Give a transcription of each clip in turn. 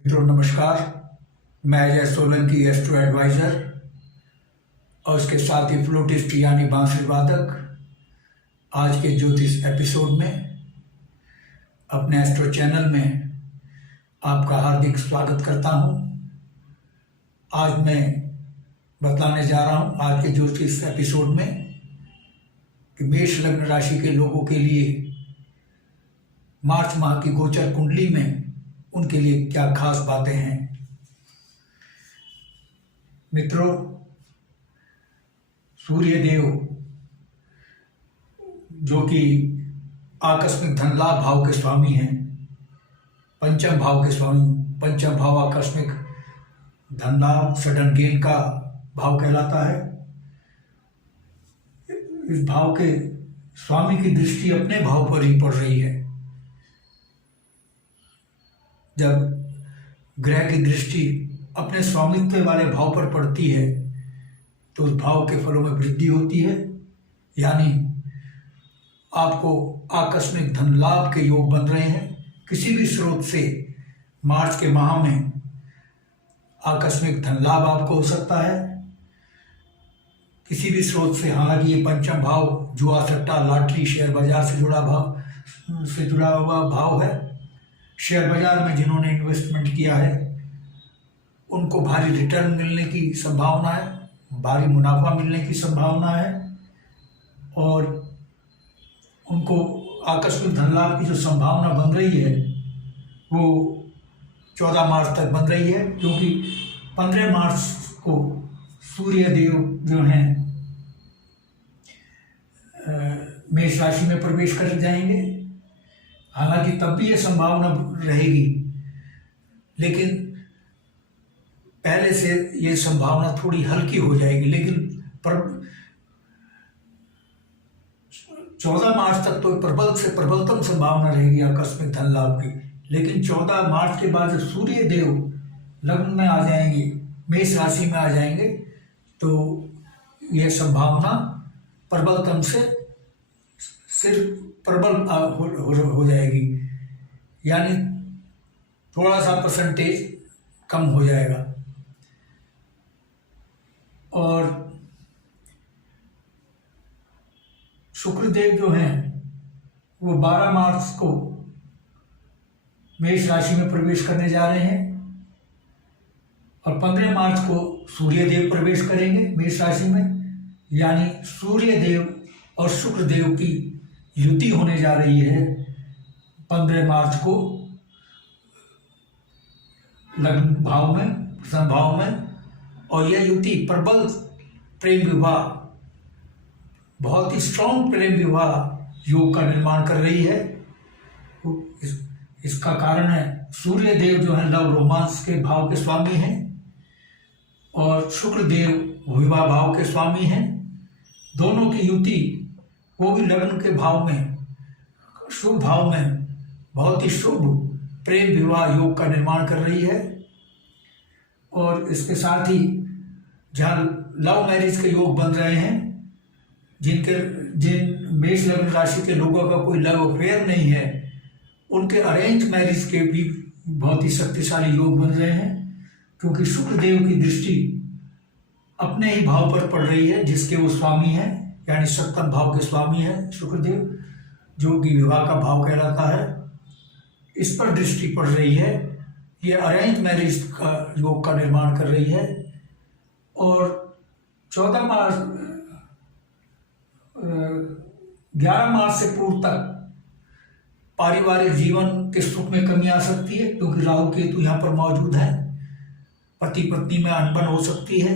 मित्रों नमस्कार। मैं अजय सोलंकी, एस्ट्रो एडवाइज़र और उसके साथ ही फ्लूटिस्ट यानी बांसुरी वादक आज के ज्योतिष एपिसोड में अपने एस्ट्रो चैनल में आपका हार्दिक स्वागत करता हूं। आज मैं बतलाने जा रहा हूं आज के ज्योतिष एपिसोड में कि मेष लग्न राशि के लोगों के लिए मार्च माह की गोचर कुंडली में उनके लिए क्या खास बातें हैं। मित्रों, सूर्य देव जो कि आकस्मिक धन लाभ भाव के स्वामी हैं, पंचम भाव के स्वामी, पंचम भाव आकस्मिक धन लाभ सडन गेन का भाव कहलाता है। इस भाव के स्वामी की दृष्टि अपने भाव पर ही पड़ रही है। जब ग्रह की दृष्टि अपने स्वामित्व वाले भाव पर पड़ती है तो उस भाव के फलों में वृद्धि होती है, यानी आपको आकस्मिक धन लाभ के योग बन रहे हैं। किसी भी स्रोत से मार्च के माह में आकस्मिक धन लाभ आपको हो सकता है, किसी भी स्रोत से। हालांकि ये पंचम भाव जुआ सट्टा लॉटरी शेयर बाजार से जुड़ा हुआ भाव है। शेयर बाजार में जिन्होंने इन्वेस्टमेंट किया है उनको भारी रिटर्न मिलने की संभावना है, भारी मुनाफा मिलने की संभावना है और उनको आकस्मिक धन लाभ की जो संभावना बन रही है वो 14 मार्च तक बन रही है, क्योंकि 15 मार्च को सूर्य देव जो हैं मेष राशि में प्रवेश कर जाएंगे। हालांकि तब भी ये संभावना रहेगी, लेकिन पहले से ये संभावना थोड़ी हल्की हो जाएगी। लेकिन 14 मार्च तक तो प्रबल से प्रबलतम संभावना रहेगी आकस्मिक धन लाभ की। लेकिन 14 मार्च के बाद जब सूर्य देव लग्न में आ जाएंगे, मेष राशि में आ जाएंगे, तो यह संभावना प्रबलतम से सिर्फ प्रबल हो जाएगी, यानी थोड़ा सा परसेंटेज कम हो जाएगा। और शुक्रदेव जो हैं वो 12 मार्च को मेष राशि में प्रवेश करने जा रहे हैं और 15 मार्च को सूर्य देव प्रवेश करेंगे मेष राशि में, यानी सूर्य देव और शुक्र देव की युति होने जा रही है 15 मार्च को लग्न भाव में, संभाव में। और यह युति प्रबल प्रेम विवाह, बहुत ही स्ट्रॉन्ग प्रेम विवाह योग का निर्माण कर रही है। इसका कारण है सूर्य देव जो है लव रोमांस के भाव के स्वामी हैं और शुक्र देव विवाह भाव के स्वामी हैं। दोनों की युति वो भी लग्न के भाव में, शुभ भाव में बहुत ही शुभ प्रेम विवाह योग का निर्माण कर रही है। और इसके साथ ही जहाँ लव मैरिज के योग बन रहे हैं, जिन मेष लग्न राशि के लोगों का कोई लव अफेयर नहीं है, उनके अरेंज मैरिज के भी बहुत ही शक्तिशाली योग बन रहे हैं, क्योंकि शुक्र देव की दृष्टि अपने ही भाव पर पड़ रही है जिसके वो स्वामी हैं, यानी सप्तम भाव के स्वामी है शुक्रदेव, जो कि विवाह का भाव कहलाता है। इस पर दृष्टि पड़ रही है, ये अरेंज मैरिज का योग का निर्माण कर रही है। और 11 मार्च से पूर्व तक पारिवारिक जीवन के सुख में कमी आ सकती है, क्योंकि राहु केतु यहाँ पर मौजूद है। पति पत्नी में अनबन हो सकती है,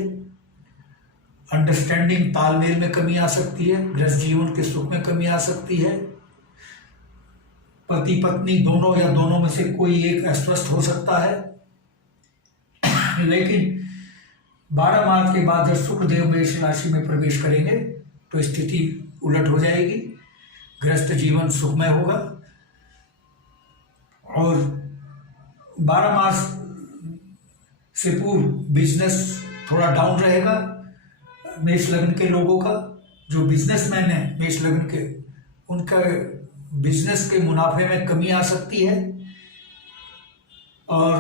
अंडरस्टैंडिंग तालमेल में कमी आ सकती है, गृहस्थ जीवन के सुख में कमी आ सकती है। पति पत्नी दोनों या दोनों में से कोई एक अस्वस्थ हो सकता है। लेकिन 12 मार्च के बाद जब शुक्रदेव मेष राशि में प्रवेश करेंगे तो स्थिति उलट हो जाएगी, गृहस्थ जीवन सुखमय होगा। और 12 मार्च से पूर्व बिजनेस थोड़ा डाउन रहेगा मेष लग्न के लोगों का। जो बिजनेसमैन है मेष लग्न के, उनका बिजनेस के मुनाफे में कमी आ सकती है। और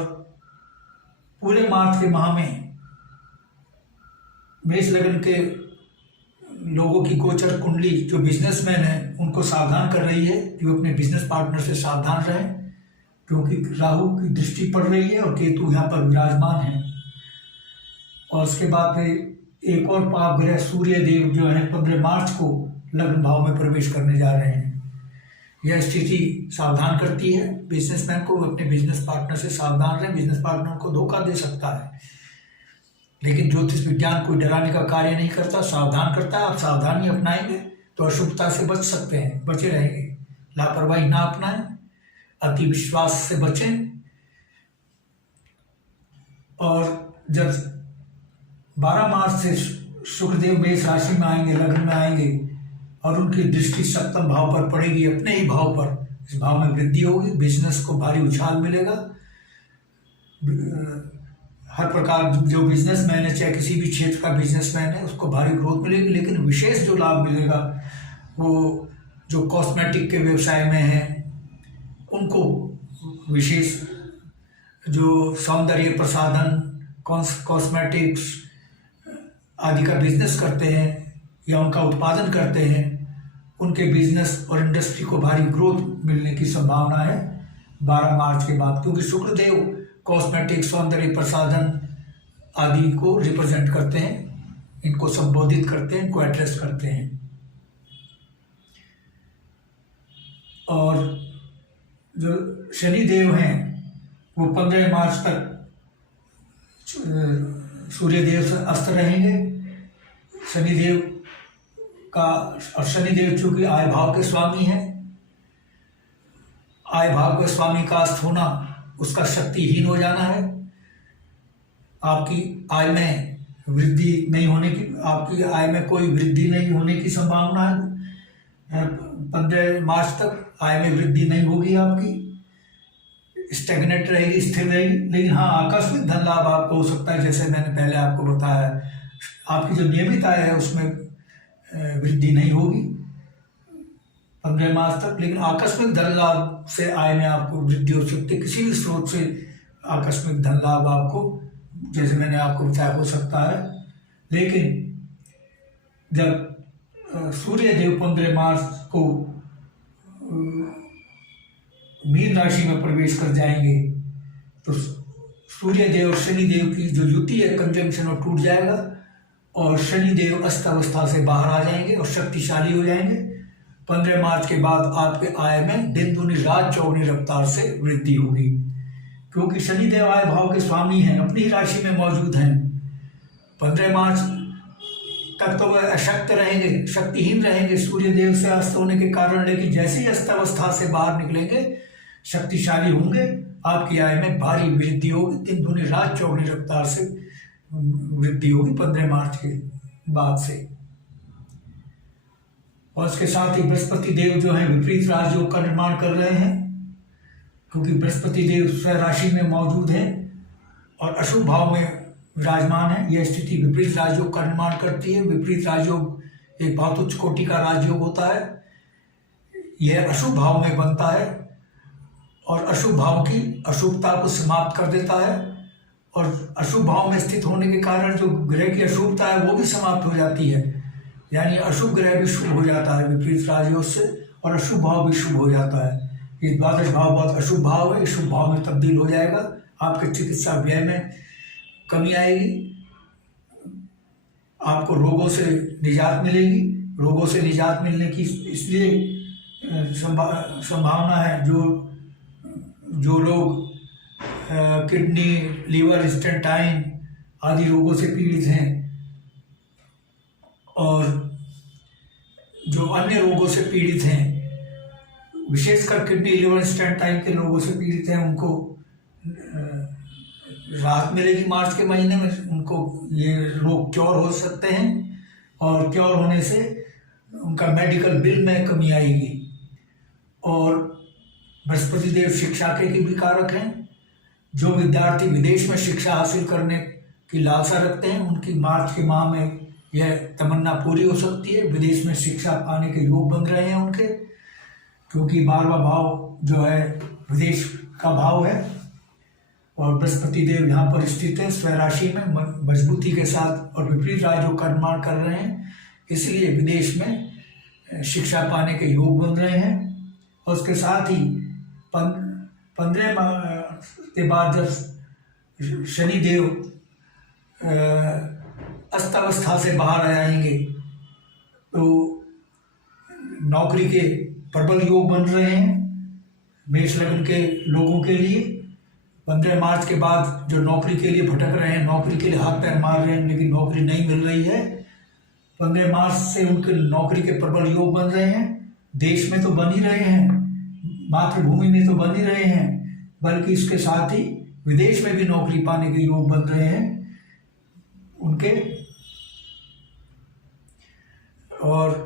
पूरे मार्च के माह में मेष लग्न के लोगों की गोचर कुंडली जो बिजनेसमैन है उनको सावधान कर रही है कि वो अपने बिजनेस पार्टनर से सावधान रहें, क्योंकि राहु की दृष्टि पड़ रही है और केतु यहाँ पर विराजमान है। और उसके बाद फिर एक और पाप ग्रह सूर्य देव जो है 15 मार्च को लग्न भाव में प्रवेश करने जा रहे हैं। यह स्थिति सावधान करती है बिजनेसमैन को, अपने बिजनेस पार्टनर से सावधान रहें। बिजनेस पार्टनर को धोखा दे सकता है, लेकिन ज्योतिष विज्ञान कोई डराने का कार्य नहीं करता, सावधान करता है। आप सावधानी अपनाएंगे तो अशुभता से बच सकते हैं, बचे रहेंगे। लापरवाही ना अपनाएं, अति विश्वास से बचें। और जब 12 मार्च से शुक्रदेव मेष राशि में आएंगे, लग्न में आएंगे और उनकी दृष्टि सप्तम भाव पर पड़ेगी, अपने ही भाव पर, इस भाव में वृद्धि होगी। बिजनेस को भारी उछाल मिलेगा। हर प्रकार जो बिजनेसमैन है, चाहे किसी भी क्षेत्र का बिजनेसमैन है, उसको भारी ग्रोथ मिलेगी। लेकिन विशेष जो लाभ मिलेगा वो जो कॉस्मेटिक के व्यवसाय में है उनको विशेष, जो सौंदर्य प्रसाधन, कॉस्मेटिक्स आदि का बिजनेस करते हैं या उनका उत्पादन करते हैं, उनके बिजनेस और इंडस्ट्री को भारी ग्रोथ मिलने की संभावना है 12 मार्च के बाद, क्योंकि शुक्रदेव कॉस्मेटिक, सौंदर्य प्रसाधन आदि को रिप्रेजेंट करते हैं, इनको संबोधित करते हैं, इनको एड्रेस करते हैं। और जो शनि देव हैं वो 15 मार्च तक सूर्य देव से अस्त रहेंगे। शनिदेव का, और शनिदेव चूंकि आय भाव के स्वामी हैं, आय भाव के स्वामी का अस्त होना उसका शक्तिहीन हो जाना है। आपकी आय में वृद्धि नहीं होने की, आपकी आय में कोई वृद्धि नहीं होने की संभावना है। 15 मार्च तक आय में वृद्धि नहीं होगी, आपकी स्टेगनेट रहेगी, स्थिर रहेगी। लेकिन हाँ, आकस्मिक धन लाभ आपको हो सकता है, जैसे मैंने पहले आपको बताया। आपकी जो नियमित आय है उसमें वृद्धि नहीं होगी 15 मार्च तक, लेकिन आकस्मिक धन लाभ से आय में आपको वृद्धि हो सकती है। किसी भी स्रोत से आकस्मिक धन लाभ आपको, जैसे मैंने आपको बताया, हो सकता है। लेकिन जब सूर्य देव 15 मार्च को मीन राशि में प्रवेश कर जाएंगे तो सूर्य देव और शनि देव की जो युति है, कंजंक्शन, वो टूट जाएगा और शनि देव अस्त अवस्था से बाहर आ जाएंगे और शक्तिशाली हो जाएंगे। 15 मार्च के बाद आपके आय में दिन दूनी रात चौगुनी रफ्तार से वृद्धि होगी, क्योंकि शनिदेव आय भाव के स्वामी हैं, अपनी ही राशि में मौजूद हैं। 15 मार्च तक तो वह अशक्त रहेंगे, शक्तिहीन रहेंगे सूर्य देव से अस्त होने के कारण, लेकिन जैसे ही अस्त अवस्था से बाहर निकलेंगे शक्तिशाली होंगे। आपकी आय में भारी वृद्धि होगी, दिन दूनी रात चौगुनी रफ्तार से वृद्धि होगी 15 मार्च के बाद से। और उसके साथ ही बृहस्पति देव जो है विपरीत राजयोग का निर्माण कर रहे हैं, क्योंकि बृहस्पति देव स्वयं राशि में मौजूद है और अशुभ भाव में विराजमान है। यह स्थिति विपरीत राजयोग का निर्माण करती है। विपरीत राजयोग एक बहुत उच्च कोटि का राजयोग होता है। यह अशुभ भाव में बनता है और अशुभ भाव की अशुभता को समाप्त कर देता है, और अशुभ भाव में स्थित होने के कारण जो ग्रह की अशुभता है वो भी समाप्त हो जाती है। यानी अशुभ ग्रह भी शुभ हो जाता है विपरीत राजयोग से, और अशुभ भाव भी शुभ हो जाता है। ये द्वादश भाव बहुत अशुभ भाव है, शुभ भाव में तब्दील हो जाएगा। आपके चिकित्सा व्यय में कमी आएगी, आपको रोगों से निजात मिलेगी। रोगों से निजात मिलने की इसलिए संभावना है, जो लोग किडनी, लीवर, स्टेंटाइन आदि रोगों से पीड़ित हैं और जो अन्य रोगों से पीड़ित हैं, विशेषकर किडनी, लिवर, स्टेंटाइन के लोगों से पीड़ित हैं, उनको राहत मिलेगी मार्च के महीने में। उनको ये रोग क्योर हो सकते हैं और क्योर होने से उनका मेडिकल बिल में कमी आएगी। और बृहस्पति देव शिक्षा के भी कारक हैं। जो विद्यार्थी विदेश में शिक्षा हासिल करने की लालसा रखते हैं, उनकी मार्च के माह में यह तमन्ना पूरी हो सकती है। विदेश में शिक्षा पाने के योग बन रहे हैं उनके, क्योंकि 12वां भाव जो है विदेश का भाव है। और बृहस्पति देव यहाँ पर स्थित है स्वराशि में मजबूती के साथ और विपरीत राजयोग का निर्माण कर रहे हैं, इसलिए विदेश में शिक्षा पाने के योग बन रहे हैं। और उसके साथ ही 15 के बाद जब शनि देव अस्तवस्था से बाहर आ जाएंगे तो नौकरी के प्रबल योग बन रहे हैं मेष लग्न के लोगों के लिए। 15 मार्च के बाद जो नौकरी के लिए भटक रहे हैं, नौकरी के लिए हाथ पैर मार रहे हैं लेकिन नौकरी नहीं मिल रही है, 15 मार्च से उनके नौकरी के प्रबल योग बन रहे हैं। देश में तो बन ही रहे हैं, मातृभूमि में तो बन ही रहे हैं, बल्कि इसके साथ ही विदेश में भी नौकरी पाने के योग बन रहे हैं उनके। और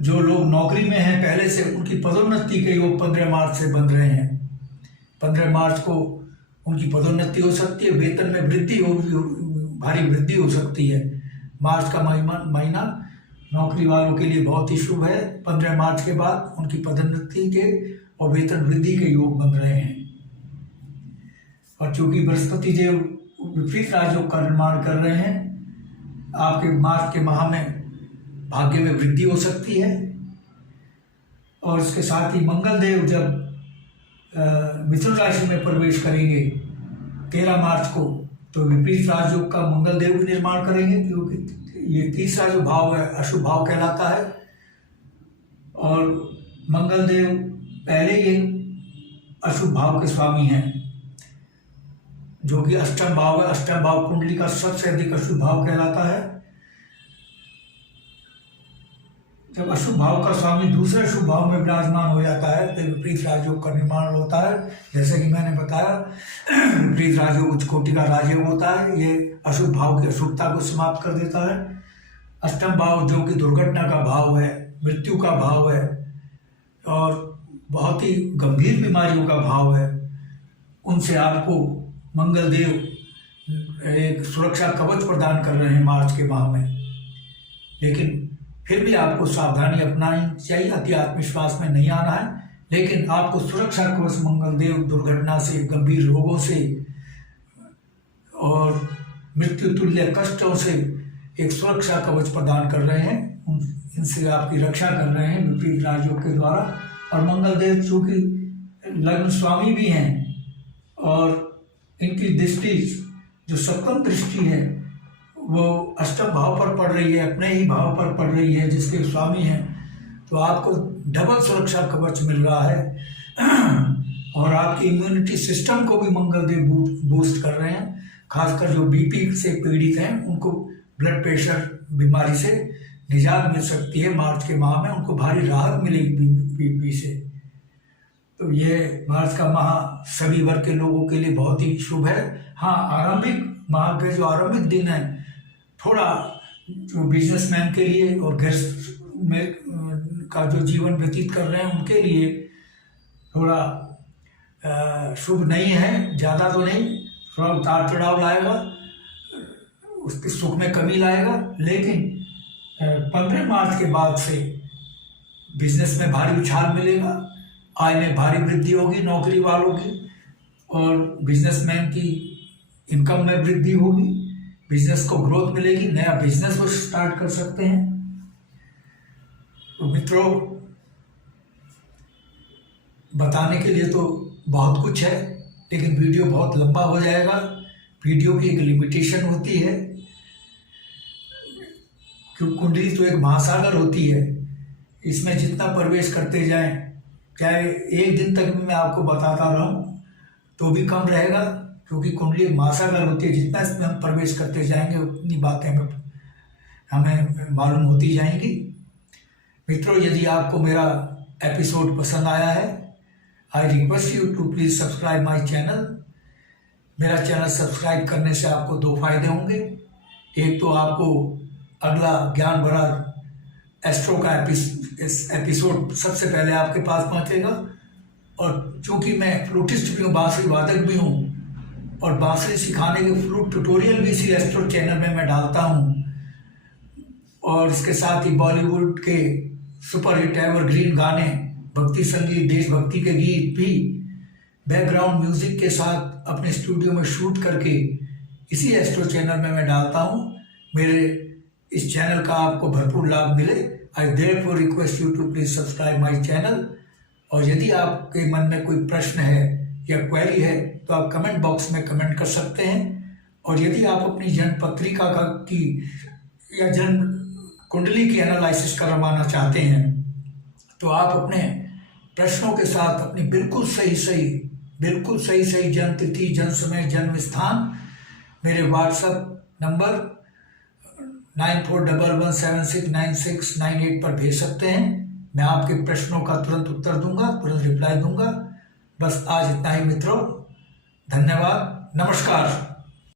जो लोग नौकरी में हैं पहले से, उनकी पदोन्नति के योग 15 मार्च से बन रहे हैं। 15 मार्च को उनकी पदोन्नति हो सकती है, वेतन में वृद्धि होगी, भारी वृद्धि हो सकती है। मार्च का महीना नौकरी वालों के लिए बहुत ही शुभ है। 15 मार्च के बाद उनकी पदोन्नति के और वेतन वृद्धि के योग बन रहे हैं। और चूंकि बृहस्पति देव विपरीत राजयोग का निर्माण कर रहे हैं, आपके मार्च के माह में भाग्य में वृद्धि हो सकती है। और इसके साथ ही मंगल देव जब मिथुन राशि में प्रवेश करेंगे 13 मार्च को, तो विपरीत राजयोग का मंगल देव भी निर्माण करेंगे, क्योंकि ये तीसरा जो भाव है अशुभ भाव कहलाता है। और मंगल देव पहले ही अशुभ भाव के स्वामी हैं, जो कि अष्टम भाव है। अष्टम भाव कुंडली का सबसे अधिक अशुभ भाव कहलाता है। जब अशुभ भाव का स्वामी दूसरे शुभ भाव में विराजमान हो जाता है तो विपरीत राजयोग का निर्माण होता है। जैसे कि मैंने बताया, विपरीत राजयोग उच्च कोटि का राजयोग होता है, ये अशुभ भाव की अशुभता को समाप्त कर देता है। अष्टम भाव जो कि दुर्घटना का भाव है, मृत्यु का भाव है और बहुत ही गंभीर बीमारियों का भाव है, उनसे आपको मंगल देव एक सुरक्षा कवच प्रदान कर रहे हैं मार्च के माह में। लेकिन फिर भी आपको सावधानी अपनानी चाहिए, अति आत्मविश्वास में नहीं आना है, लेकिन आपको सुरक्षा कवच मंगल देव दुर्घटना से, गंभीर रोगों से और मृत्यु तुल्य कष्टों से एक सुरक्षा कवच प्रदान कर रहे हैं, इनसे आपकी रक्षा कर रहे हैं विपरीत राजयोग के द्वारा। और मंगल देव चूंकि लग्न स्वामी भी हैं और इनकी दृष्टि जो सप्तम दृष्टि है वो अष्टम भाव पर पड़ रही है, अपने ही भाव पर पड़ रही है जिसके स्वामी हैं, तो आपको डबल सुरक्षा कवच मिल रहा है। और आपकी इम्यूनिटी सिस्टम को भी मंगल देव बूस्ट कर रहे हैं। खासकर जो बीपी से पीड़ित हैं उनको ब्लड प्रेशर बीमारी से निजात मिल सकती है मार्च के माह में, उनको भारी राहत मिलेगी बीपी से। तो ये मार्च का माह सभी वर्ग के लोगों के लिए बहुत ही शुभ है। हाँ, आरंभिक माह के जो आरंभिक दिन है, थोड़ा जो बिजनेसमैन के लिए और गृहस्थ में का जो जीवन व्यतीत कर रहे हैं उनके लिए थोड़ा शुभ नहीं है, ज़्यादा तो नहीं, थोड़ा उतार चढ़ाव लाएगा, उसके सुख में कमी लाएगा। लेकिन 15 मार्च के बाद से बिजनेस में भारी उछाल मिलेगा, आय में भारी वृद्धि होगी नौकरी वालों की, और बिजनेसमैन की इनकम में वृद्धि होगी, बिजनेस को ग्रोथ मिलेगी, नया बिजनेस वो स्टार्ट कर सकते हैं। तो मित्रों, बताने के लिए तो बहुत कुछ है, लेकिन वीडियो बहुत लंबा हो जाएगा। वीडियो की एक लिमिटेशन होती है, क्योंकि कुंडली तो एक महासागर होती है, इसमें जितना प्रवेश करते जाएं, चाहे एक दिन तक भी मैं आपको बताता रहूं तो भी कम रहेगा, क्योंकि कुंडली एक महासागर होती है। जितना इसमें हम प्रवेश करते जाएंगे उतनी बातें हमें मालूम होती जाएंगी। मित्रों, यदि आपको मेरा एपिसोड पसंद आया है, I request you to please subscribe my channel. मेरा चैनल सब्सक्राइब करने से आपको 2 फायदे होंगे। एक तो आपको अगला ज्ञान भरा एस्ट्रो का एपिसोड सबसे पहले आपके पास पहुंचेगा, और चूंकि मैं फ्लूटिस्ट भी हूँ, बांसुरी वादक भी हूँ, और बांसुरी सिखाने के फ्लूट ट्यूटोरियल भी इसी एस्ट्रो चैनल में मैं डालता हूँ। और इसके साथ ही बॉलीवुड के सुपरहिट एवरग्रीन गाने, भक्ति संगीत, देशभक्ति के गीत भी बैकग्राउंड म्यूजिक के साथ अपने स्टूडियो में शूट करके इसी एस्ट्रो चैनल में मैं डालता हूँ। मेरे इस चैनल का आपको भरपूर लाभ मिले। I therefore request you to please subscribe my channel. और यदि आपके मन में कोई प्रश्न है या क्वेरी है तो आप कमेंट बॉक्स में कमेंट कर सकते हैं। और यदि आप अपनी जन्म पत्रिका की या जन्म कुंडली की एनालिसिस करवाना चाहते हैं तो आप अपने प्रश्नों के साथ अपनी बिल्कुल सही जन्म तिथि, जन्म समय, जन्म स्थान मेरे व्हाट्सएप नंबर 9411769698 पर भेज सकते हैं। मैं आपके प्रश्नों का तुरंत उत्तर दूंगा, तुरंत रिप्लाई दूंगा। बस आज इतना ही मित्रों, धन्यवाद, नमस्कार।